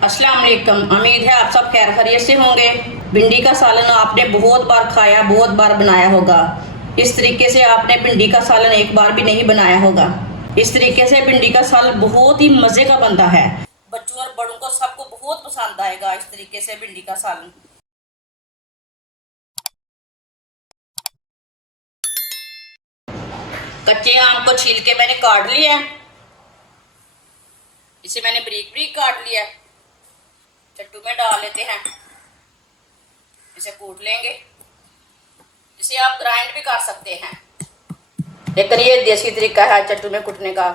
अस्सलाम वालेकुम। उम्मीद है आप सब खैर खैरियत से होंगे। भिंडी का सालन आपने बहुत बार खाया, बहुत बार बनाया होगा। इस तरीके से आपने भिंडी का सालन एक बार भी नहीं बनाया होगा। इस तरीके से भिंडी का सालन बहुत ही मज़े का बनता है। बच्चों और बड़ों को सबको बहुत पसंद आएगा इस तरीके से भिंडी का सालन। कच्चे आम को छील के मैंने काट लिया है। इसे मैंने बारीक बारीक काट लिया है। चट्टू में डाल लेते हैं, इसे कूट लेंगे। इसे आप ग्राइंड भी कर सकते हैं, लेकिन ये देसी तरीका है चट्टू में कूटने का।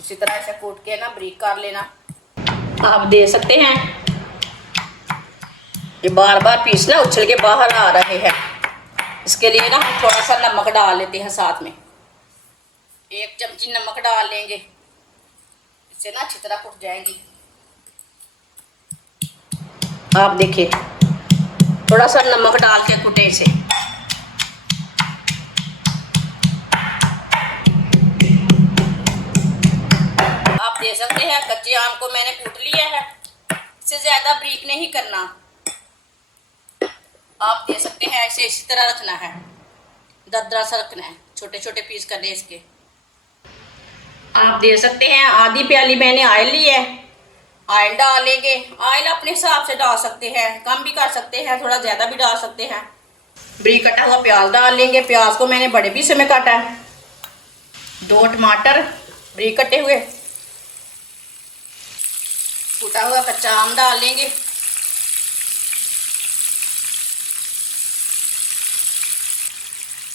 इसी तरह से कूट के ना बारीक कर लेना। आप दे सकते हैं, ये बार बार पीस ना उछल के बाहर आ रहे हैं। इसके लिए ना हम थोड़ा सा नमक डाल लेते हैं साथ में। 1 चमची नमक डाल लेंगे, इससे ना अच्छी तरह कुट जाएंगी। आप देखिए, थोड़ा सा नमक डाल के कुटे इसे। आप दे सकते हैं, कच्चे आम को मैंने कूट लिया है। इसे ज्यादा बारीक नहीं करना। आप दे सकते हैं, इसे इसी तरह रखना है, दरदरा सा रखना है, छोटे छोटे पीस करने इसके। आप दे सकते हैं, आधी प्याली मैंने ऑयल ली है। ऑयल डाल लेंगे। ऑयल अपने हिसाब से डाल सकते हैं, कम भी कर सकते हैं, थोड़ा ज़्यादा भी डाल सकते हैं। बारीक कटा हुआ प्याज डाल लेंगे। प्याज को मैंने बड़े पीस में काटा है। 2 टमाटर बारीक कटे हुए। कूटा हुआ कच्चा आम डाल लेंगे।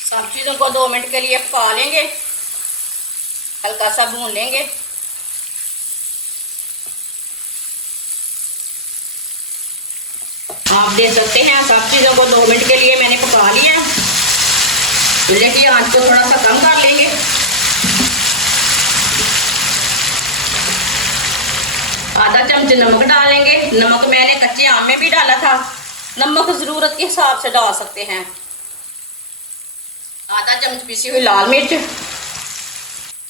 सब चीज़ों को 2 मिनट के लिए पका लेंगे, हल्का सा भून लेंगे। आप दे सकते हैं, सब चीज़ों को 2 मिनट के लिए मैंने पका लिया। चूल्हे की आंच को थोड़ा सा कम कर लेंगे। आधा चम्मच नमक डालेंगे। नमक मैंने कच्चे आम में भी डाला था। नमक ज़रूरत के हिसाब से डाल सकते हैं। आधा चम्मच पीसी हुई लाल मिर्च,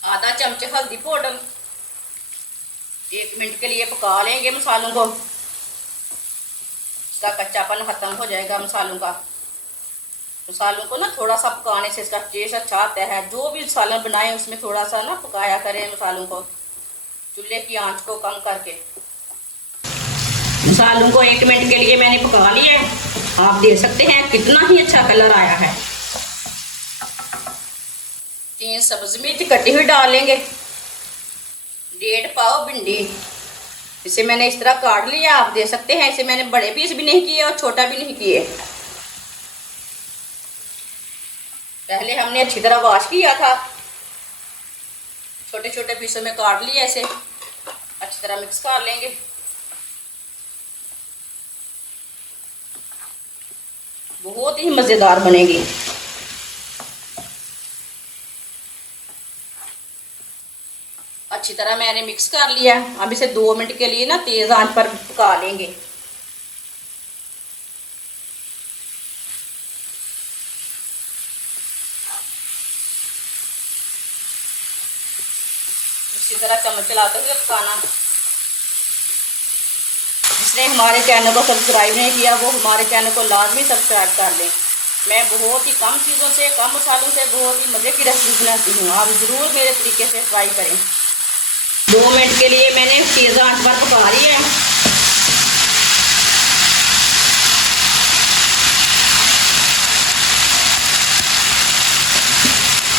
आधा चम्मच हल्दी पाउडर। 1 मिनट के लिए पका लेंगे मसालों को। इसका कच्चापन खत्म हो जाएगा मसालों का। मसालों को ना थोड़ा सा पकाने से इसका टेस्ट अच्छा आता है। जो भी सालन बनाए उसमें थोड़ा सा ना पकाया करें मसालों को, चूल्हे की आंच को कम करके। मसालों को 1 मिनट के लिए मैंने पका लिया है। आप देख सकते हैं कितना ही अच्छा कलर आया है। 3 सब्ज मिर्च कटी हुई डाल लेंगे। 1.5 पाव भिंडी, इसे मैंने इस तरह काट लिया। आप दे सकते हैं, इसे मैंने बड़े पीस भी नहीं किए और छोटा भी नहीं किए। पहले हमने अच्छी तरह वॉश किया था। छोटे छोटे पीसों में काट लिया। इसे अच्छी तरह मिक्स कर लेंगे। बहुत ही मज़ेदार बनेगी। अच्छी तरह मैंने मिक्स कर लिया। अब इसे 2 मिनट के लिए ना तेज आंच पर पका लेंगे। इसी तरह चम्मच चलाते हुए पकाना। जिसने हमारे चैनल को सब्सक्राइब नहीं किया वो हमारे चैनल को लाजमी सब्सक्राइब कर लें। मैं बहुत ही कम चीज़ों से, कम मसालों से बहुत ही मज़े की रेसिपी बनाती हूँ। आप ज़रूर मेरे तरीके से ट्राई करें। 2 मिनट के लिए मैंने तेज़ आंच पर पका लिया है।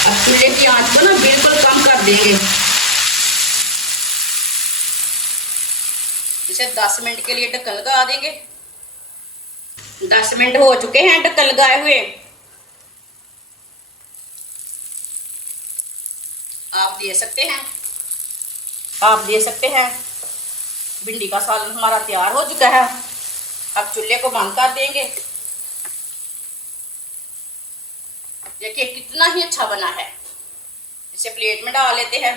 अब चूल्हे की आंच को ना बिल्कुल कम कर देंगे। इसे 10 मिनट के लिए ढक्कन लगा देंगे। 10 मिनट हो चुके हैं ढक्कन लगाए हुए। आप दे सकते हैं, आप दे सकते हैं, भिंडी का सालन हमारा तैयार हो चुका है। अब चूल्हे को बंद कर देंगे। देखिए कितना ही अच्छा बना है। इसे प्लेट में डाल लेते हैं।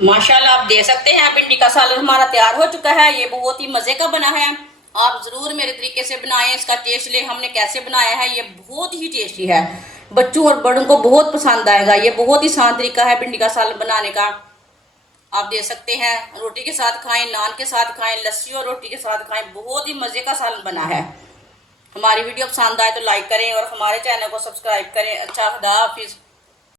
माशाल्लाह आप देख सकते हैं भिंडी का सालन हमारा तैयार हो चुका है। ये बहुत ही मज़े का बना है। आप ज़रूर मेरे तरीके से बनाएं, इसका टेस्ट ले हमने कैसे बनाया है। ये बहुत ही टेस्टी है, बच्चों और बड़ों को बहुत पसंद आएगा। ये बहुत ही आसान तरीका है भिंडी का सालन बनाने का। आप देख सकते हैं, रोटी के साथ खाएं, नान के साथ खाएं, लस्सी और रोटी के साथ खाएं। बहुत ही मज़े का सालन बना है। हमारी वीडियो पसंद आए तो लाइक करें और हमारे चैनल को सब्सक्राइब करें। अच्छा, खुदा हाफिज़।